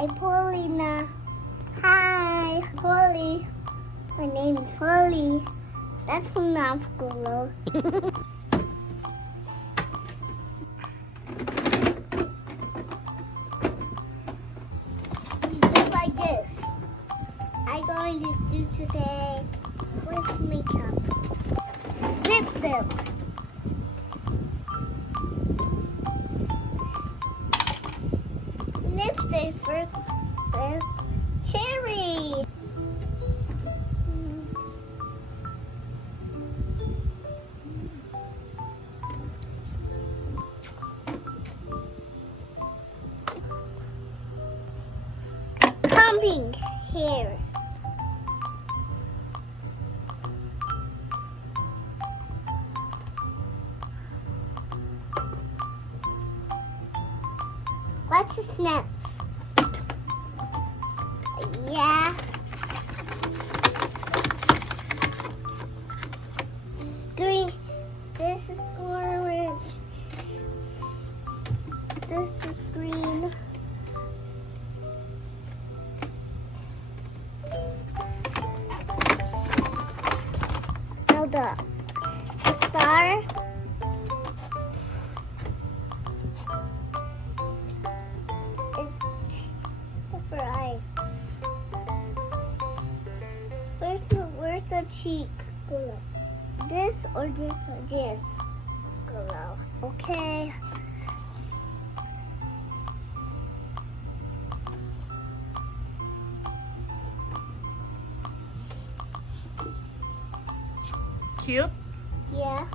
Hi, Paulina. Hi, Polly. My name is Polly. That's not cool. Just like this. I'm going to do today with makeup. Lipstick. Lipstick first is cherry. Combing hair. What's this next? Yeah. Green. This is orange. This is green. Now the star. It's for eye. Where's the cheek? Glow. This or this or this? Glow. Okay. Cute? Yeah.